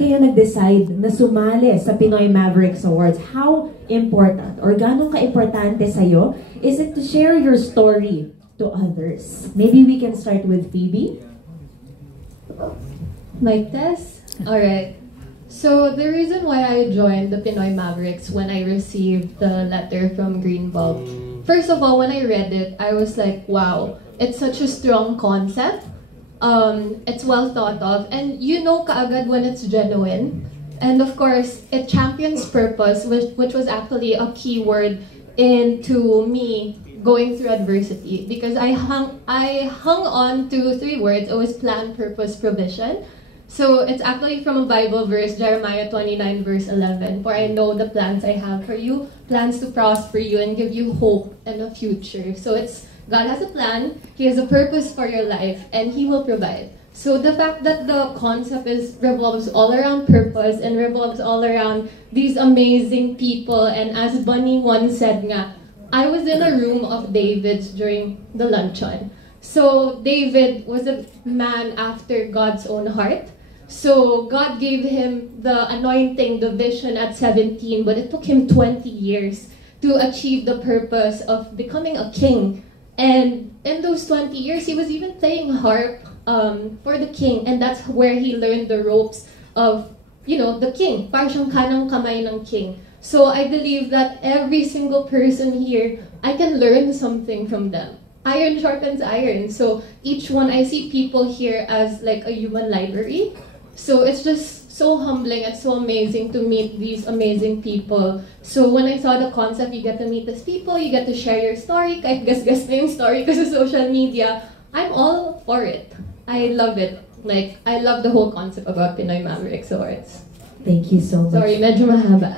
kayo nag-decide na sumali sa Pinoy Mavericks Awards? How important or ganong ka-importante sa'yo is it to share your story to others? Maybe we can start with Phoebe. Mic test? Alright. So, the reason why I joined the Pinoy Mavericks when I received the letter from Greenbulb, first of all, when I read it, I was like, wow, it's such a strong concept. It's well thought of, and you know kaagad when it's genuine. And of course, it champions purpose, which was actually a key word into me going through adversity, because I hung on to 3 words. It was plan, purpose, provision. So it's actually from a Bible verse, Jeremiah 29 verse 11, for I know the plans I have for you, plans to prosper you and give you hope and a future. So it's God has a plan, He has a purpose for your life, and He will provide. So the fact that the concept revolves all around purpose and revolves all around these amazing people, and as Bunny once said nga, I was in a room of David's during the luncheon. So David was a man after God's own heart. So God gave him the anointing, the vision at 17, but it took him 20 years to achieve the purpose of becoming a king. And in those 20 years, he was even playing harp for the king, and that's where he learned the ropes of, the king. Parang siyang kanang kamay ng king. So I believe that every single person here, I can learn something from them. Iron sharpens iron. So each one, I see people here as like a human library. So it's just so humbling and so amazing to meet these amazing people. So when I saw the concept, you get to meet these people, you get to share your story, kahit gas-gas na yung story because of social media, I'm all for it. I love it. Like, I love the whole concept about Pinoy Mavericks Awards. Thank you so much. Sorry, medyo mahaba.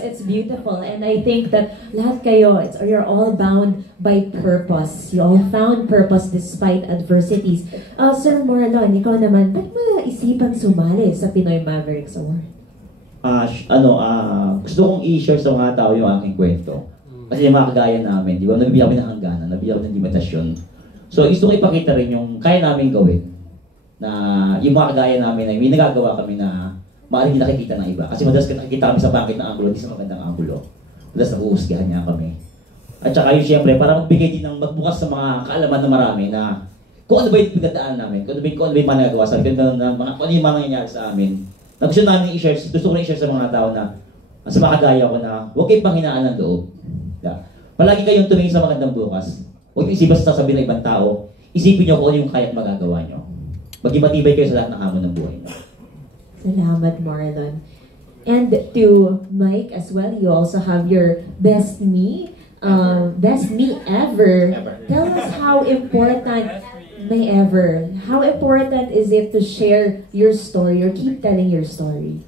It's beautiful, and I think that lahat kayo, you're all bound by purpose. You all found purpose despite adversities. Sir Moralon, ikaw naman, ba't mo naisipang sumali sa Pinoy Mavericks Award? Gusto kong i-share sa mga tao yung aking kwento. Kasi yung mga kagaya namin, di ba, nabigyan kami ng hangganan, nabigyan kami ng limitasyon. So, gusto ko ipakita rin yung kaya namin gawin. Na yung mga kagaya namin na may nagagawa kami na maaaring hindi nakikita ng iba. Kasi madalas nakikita kami sa pangit na anggulo, hindi sa magandang anggulo. Madalas nakuhusgahan niya kami. At saka yun siyempre, para magbigay din ng magbukas sa mga kaalaman na marami na kung ano ba yung pinagdaan namin, kung ano ba yung mga nagagawa sa amin, kung ano yung mga nangyayari sa amin. Na gusto namin i-share, gusto ko na i-share sa mga tao na sa mga kagaya ko na huwag kayong panghinaan ng loob. Yeah. Palagi kayong tumingin sa magandang bukas. Huwag yung isipin sa sasabihin ng ibang tao, isipin nyo kung ano yung kaya't magagawa nyo. Maging matibay kayo sa lahat ng hamon ng buhay nyo. Salamat, Marlon. And to Mike as well, you also have your best me ever. Tell us how important how important is it to share your story or keep telling your story?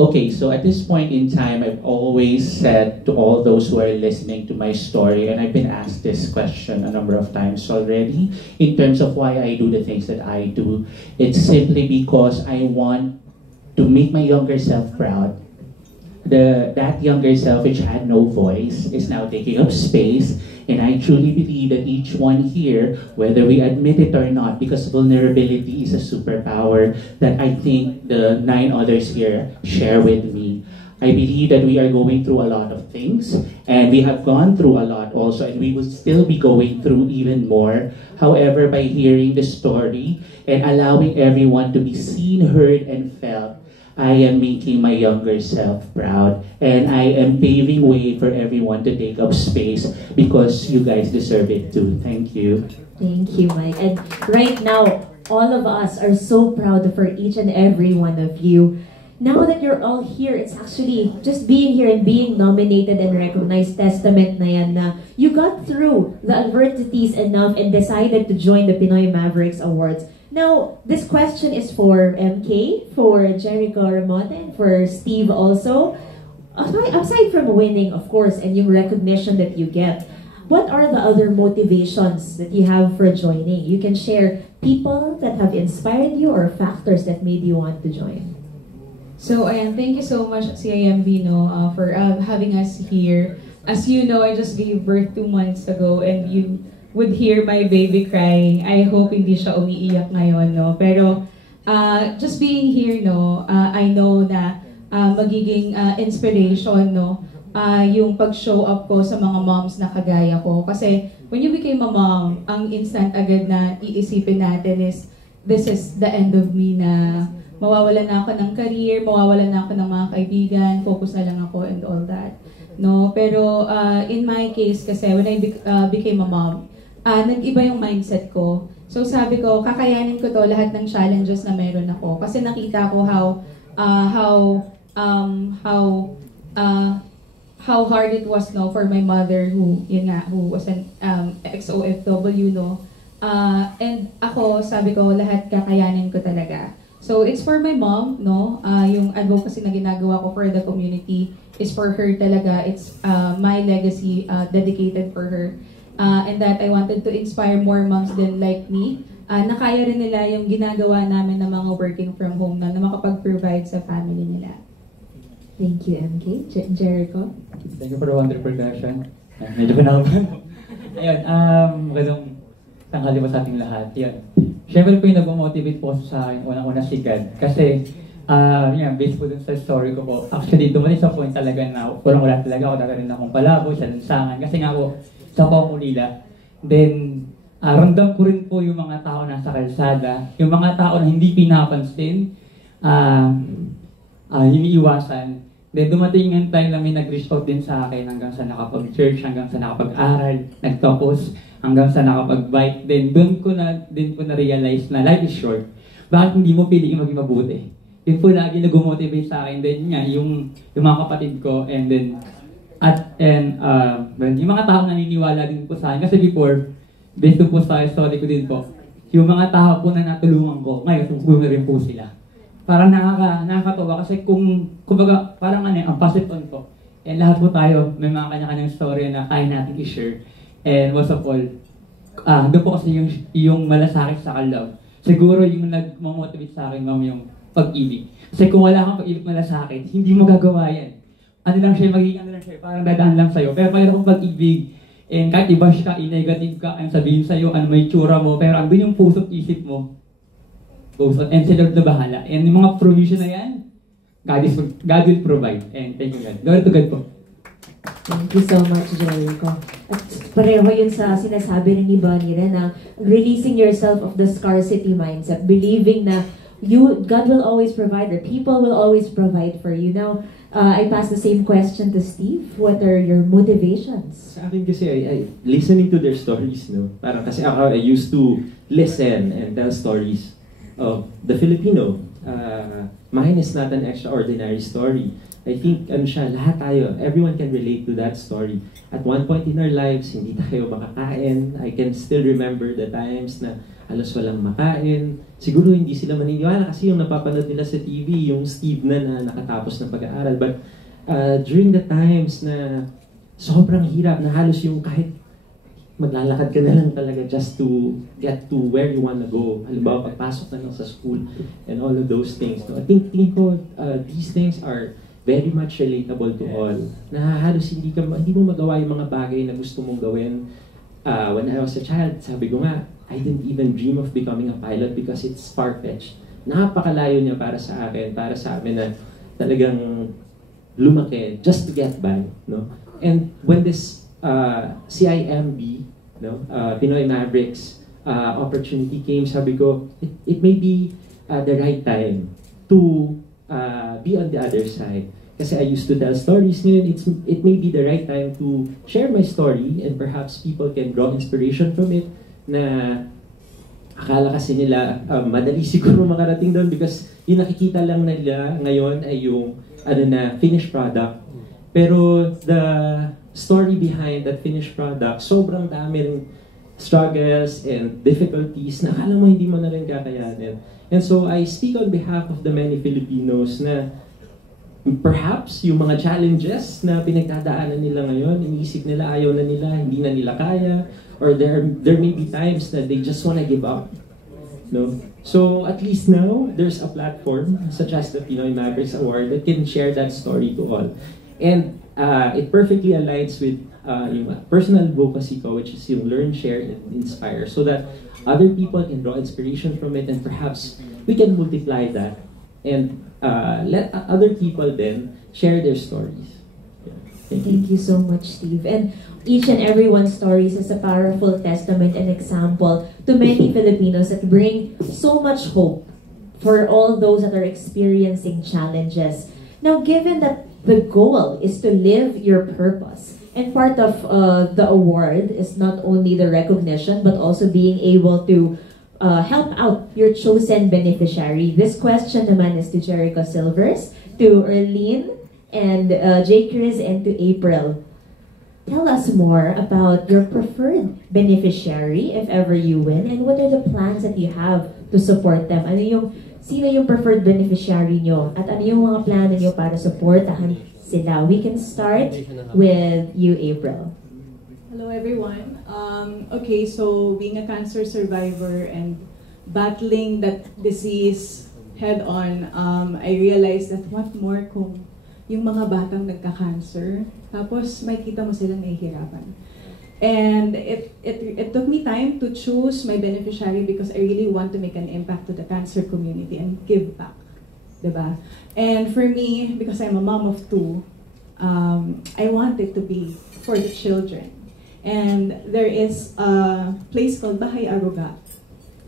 Okay, so at this point in time, I've always said to all those who are listening to my story, and I've been asked this question a number of times already, in terms of why I do the things that I do. It's simply because I want to make my younger self proud. That younger self, which had no voice, is now taking up space, and I truly believe that each one here, whether we admit it or not, because vulnerability is a superpower that I think the 9 others here share with me. I believe that we are going through a lot of things, and we have gone through a lot also, and we will still be going through even more. However, by hearing the story and allowing everyone to be seen, heard, and felt, I am making my younger self proud, and I am paving way for everyone to take up space because you guys deserve it too. Thank you. Thank you, Mike. And right now, all of us are so proud for each and every one of you. Now that you're all here, it's actually just being here and being nominated and recognized testament na yan na you got through the adversities enough and decided to join the Pinoy Mavericks Awards. Now, this question is for MK, for Jericho Ramote, and for Steve also. Aside from winning, of course, and yung recognition that you get, what are the other motivations that you have for joining? You can share people that have inspired you or factors that made you want to join. So, ayan, thank you so much, CIMB, for having us here. As you know, I just gave birth 2 months ago, and you would hear my baby crying. I hope hindi siya umiiyak ngayon, no? Pero just being here, I know na magiging inspiration, no? Yung pag-show up ko sa mga moms na kagaya ko. Kasi when you became a mom, ang instant agad na iisipin natin is, this is the end of me na mawawalan na ako ng career, mawawalan na ako ng mga kaibigan, focus na lang ako and all that. No, pero in my case kasi when I became a mom, nag-iba yung mindset ko. So sabi ko, kakayanin ko to lahat ng challenges na meron ako kasi nakita ko how hard it was, no, for my mother who was an ex-OFW, no. And ako, sabi ko, lahat kakayanin ko talaga. So it's for my mom, no. Yung advocacy na ginagawa ko for the community is for her talaga. It's my legacy dedicated for her. And that I wanted to inspire more moms din like me. Na kaya rin nila yung ginagawa namin ng mga working from home na makapag-provide sa family nila. Thank you, MK. Jericho? Thank you for the wonderful question. Medyo pinakaban. Ayun, magandang tanghali po sa ating lahat. Yan. Siyempre po yung nag-motivate po sa akin, unang-una si God. Kasi, based po dun sa story ko po, actually, dumating sa point talaga na walang-wala talaga ako, nagkaroon akong palabo sa lansangan. Kasi nga po, sa Pangulila. Then, ramdam ko rin po yung mga tao nasa kalsada, yung mga tao na hindi pinapansin, hiniiwasan. Then dumating yung time na may nag-reach out din sa akin hanggang sa nakapag-church, hanggang sa nakapag-aral, nagtapos, hanggang sa nakapag-bike. Then doon ko na realize na life is short. Bakit hindi mo piliin maging mabuti? Yun po lagi nag-motivate sa akin. Then nga, yung mga kapatid ko, and then yung mga tao naniniwala din po sa akin. Kasi before, based po sa story ko din po, yung mga tao po na natulungan ko, ngayon, tutulungan na rin po sila. Parang nakakatawa kasi kumbaga, parang ang passive on po. And lahat po tayo, may mga kanya-kanyang story na kaya natin i-share. And most of all, doon po kasi yung malasakit sa love. Siguro yung nag-motivate sa akin, ma'am, yung pag-ibig. Kasi kung wala kang pag-ibig malasakit, hindi mo gagawa yan. Parang dadaan lang sa'yo. Pero mayroon kang pag-ibig, and kahit i-bash ka, i-negative ka, ang sabihin sa'yo, ano may tsura mo, pero andun yung puso't isip mo, goes on, and si Lord na bahala. And yung mga provision na yan, God will provide. And thank you, God. Glory to God po. Thank you so much, Jericho. At pareho yun sa sinasabi ni Bonnie rin na releasing yourself of the scarcity mindset, believing na God will always provide, or people will always provide for you. Now, I pass the same question to Steve. What are your motivations? Sa akin kasi, listening to their stories, no? Parang kasi ako, I used to listen and tell stories of the Filipino. Mine is not an extraordinary story. I think, lahat tayo, everyone can relate to that story. At one point in our lives, hindi tayo makakain. I can still remember the times na halos walang makain. Siguro hindi sila maniniwala kasi yung napapanood nila sa TV, yung Steve na nakatapos ng pag-aaral. But during the times na sobrang hirap, na halos yung kahit maglalakad ka na lang talaga just to get to where you want to go. Halimbawa, pagpasok na lang sa school and all of those things. No? I think ko, these things are very much relatable to all. Na halos hindi mo magawa yung mga bagay na gusto mong gawin. When I was a child, sabi ko nga, I didn't even dream of becoming a pilot because it's far-fetched. Napakalayo niya para sa akin, para sa amin na talagang lumaki just to get by. No? And when this CIMB, Pinoy Mavericks opportunity came, sabi ko, it may be the right time to be on the other side. Kasi I used to tell stories ngayon, it may be the right time to share my story and perhaps people can draw inspiration from it na akala kasi nila madali siguro makarating doon because yung nakikita lang nila ngayon ay yung finished product. Pero the story behind that finished product, sobrang dami rin struggles and difficulties na akala mo hindi mo na rin kakayanin. And so I speak on behalf of the many Filipinos na perhaps yung mga challenges na pinagdadaanan nila ngayon, iniisip nila ayaw na nila, hindi na nila kaya, or there may be times that they just want to give up. No? So at least now, there's a platform such as the Pinoy Mavericks Award that can share that story to all. And it perfectly aligns with yung personal advocacy ko, which is yung learn, share, and inspire, so that other people can draw inspiration from it, and perhaps we can multiply that and let other people then share their stories. Yeah. Thank you so much, Steve. And each and every one's stories is a powerful testament and example to many Filipinos that bring so much hope for all those that are experiencing challenges. Now, given that the goal is to live your purpose, and part of the award is not only the recognition, but also being able to help out your chosen beneficiary. This question naman is to Jericho Silvers, to Erlene, and J. Chris, and to April. Tell us more about your preferred beneficiary if ever you win, and what are the plans that you have to support them? Sino yung preferred beneficiary nyo? At ano yung mga plano nyo para supportahan sila? We can start with you, April. Hello everyone. Okay, so being a cancer survivor and battling that disease head on, I realized that what more kung yung mga batang nagka-cancer, tapos may kita mo silang nahihirapan. And it took me time to choose my beneficiary because I really want to make an impact to the cancer community and give back. Diba? And for me, because I'm a mom of two, I want it to be for the children. And there is a place called Bahay Aruga.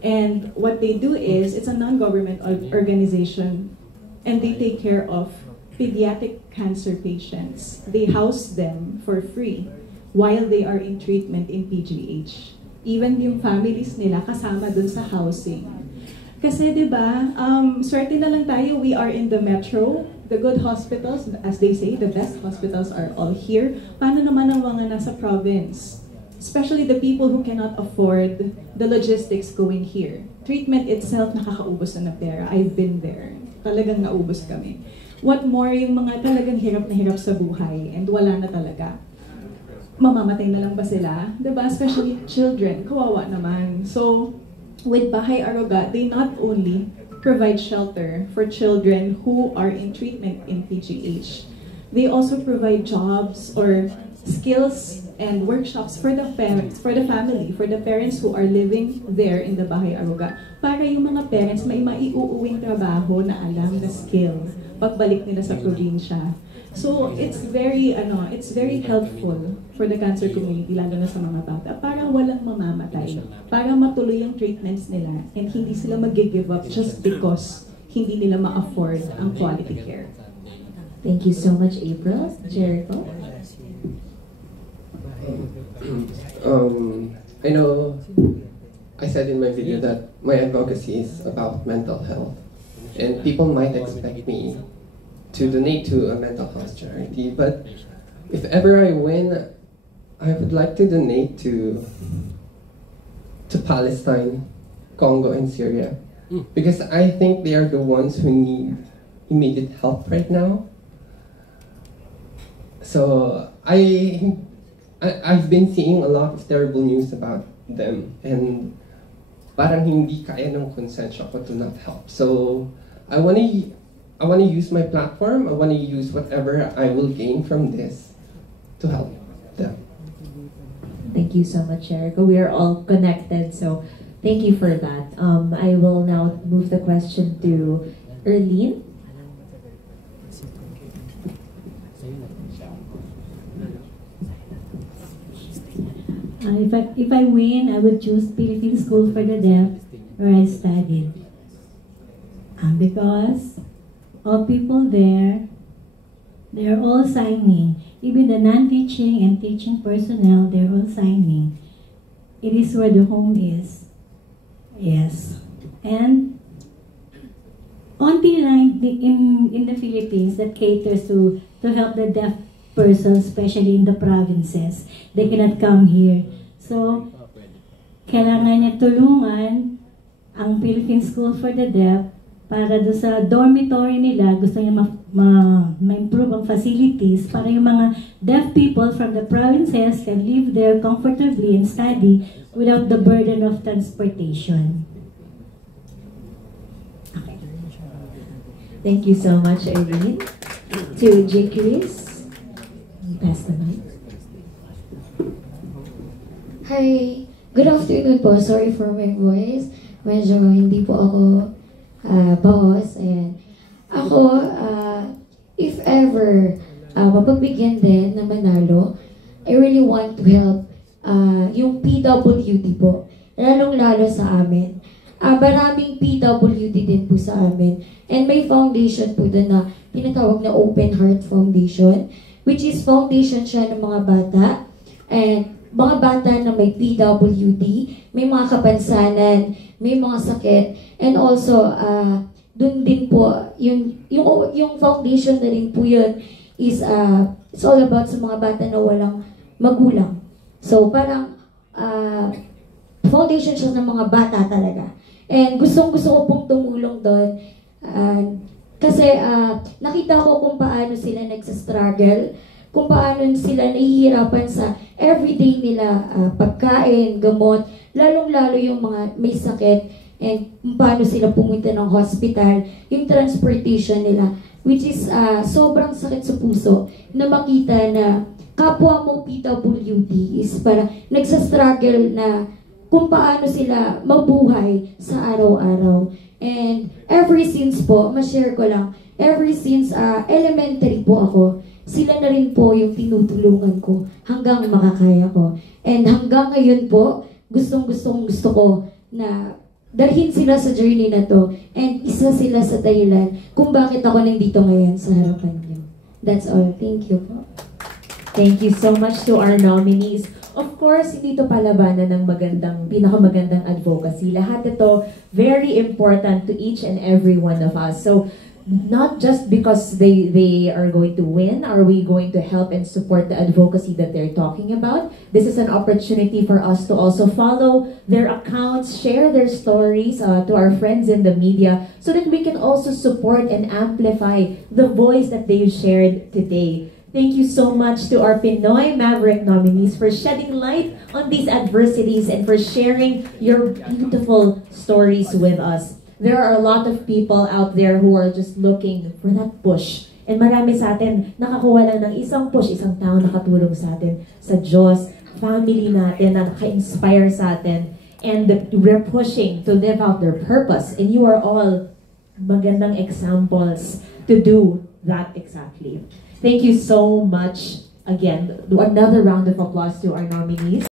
And what they do is, it's a non-government organization, and they take care of pediatric cancer patients. They house them for free while they are in treatment in PGH. Even yung families nila kasama dun sa housing. Kasi diba, swerte na lang tayo, we are in the metro. The good hospitals, as they say, the best hospitals are all here. Paano naman ang mga nasa province? Especially the people who cannot afford the logistics going here. Treatment itself, nakakaubos na pera. I've been there. Talagang naubos kami. What more yung mga talagang hirap na hirap sa buhay and wala na talaga. Mamamatay na lang ba sila? Diba? Especially children. Kawawa naman. So, with Bahay Aruga, they not only provide shelter for children who are in treatment in PGH, they also provide jobs or skills and workshops for the parents, for the family, for the parents who are living there in the Bahay Aruga, para yung mga parents may maiuuwing trabaho na alam, na skill, pagbalik nila sa probinsya. So it's very helpful for the cancer community, lalo na sa mga bata, para walang mamamatay, para matuloy yung treatments nila, and hindi sila mag-give up just because hindi nila ma-afford ang quality care. Thank you so much, April. Jericho? I know I said in my video that my advocacy is about mental health, and people might expect me to donate to a mental health charity, but if ever I win, I would like to donate to Palestine, Congo, and Syria, because I think they are the ones who need immediate help right now. So I've been seeing a lot of terrible news about them, and parang hindi kaya ng konsensya ko to not help. So I want to use my platform, I want to use whatever I will gain from this to help them. Thank you so much, Jericho. We are all connected, so thank you for that. I will now move the question to Erlene. If I win, I would choose Philippine School for the Deaf, where I studied. Because all people there, they are all signing. Even the non-teaching and teaching personnel, they're all signing. It is where the home is. Yes. And only line in the Philippines that caters to help the deaf persons, especially in the provinces. They cannot come here. So, kailangan niya tulungan ang Philippine School for the Deaf para do sa dormitory nila, gusto niya ma-improve ang facilities para yung mga deaf people from the provinces can live there comfortably and study without the burden of transportation. Okay. Thank you so much, Irene. To J. Chris, pass the mic. Hi, good afternoon po. Sorry for my voice. Medyo hindi po ako boss. And Ako, if ever mapagbigyan din na manalo, I really want to help yung PWD po. Lalong-lalo sa amin. Maraming PWD din po sa amin. And may foundation po doon na tinatawag na Open Heart Foundation, which is foundation siya ng mga bata. And mga bata na may PWD, may mga kapansanan, may mga sakit, and also, dun din po, yung foundation na rin po yun is, it's all about sa mga bata na walang magulang. So, parang, foundation siya ng mga bata talaga. And gustong-gusto ko pong tumulong doon. Kasi, nakita ko kung paano sila nagsastruggle, kung paano sila nahihirapan sa everyday nila, pagkain, gamot, lalong-lalo yung mga may sakit, and kung paano sila pumunta ng hospital, yung transportation nila, which is sobrang sakit sa puso na makita na kapwa mo PWD is para nagsastruggle na kung paano sila mabuhay sa araw-araw. And ever since po, ma-share ko lang, ever since elementary po ako, sila na rin po yung tinutulungan ko hanggang makakaya ko. And hanggang ngayon po, gusto ko na dalhin sila sa journey na to, and isa sila sa dahilan kung bakit ako nandito ngayon sa harapan niyo. That's all. Thank you po. Thank you so much to our nominees. Of course, hindi ito palabanan ng pinakamagandang advocacy. Lahat ito very important to each and every one of us. So, not just because they are going to win, are we going to help and support the advocacy that they're talking about. This is an opportunity for us to also follow their accounts, share their stories to our friends in the media, so that we can also support and amplify the voice that they've shared today. Thank you so much to our Pinoy Maverick nominees for shedding light on these adversities and for sharing your beautiful stories with us. There are a lot of people out there who are just looking for that push. And marami sa atin, nakakuha lang ng isang push, isang tao nakatulong sa atin, sa Diyos, family natin, na naka-inspire sa atin. And we're pushing to live out their purpose. And you are all magandang examples to do that exactly. Thank you so much. Again, another round of applause to our nominees.